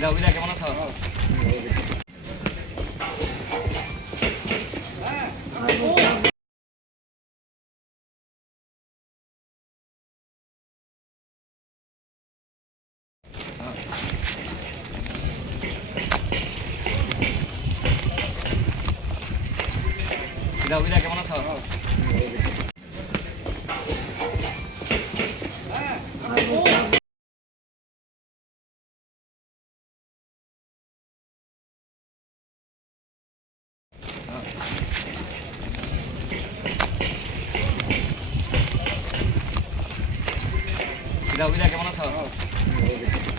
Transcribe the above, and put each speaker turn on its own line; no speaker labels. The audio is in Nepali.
বিদা বিদা কেমন আছো বিদা বিদা কেমন আছো কেমন আছো?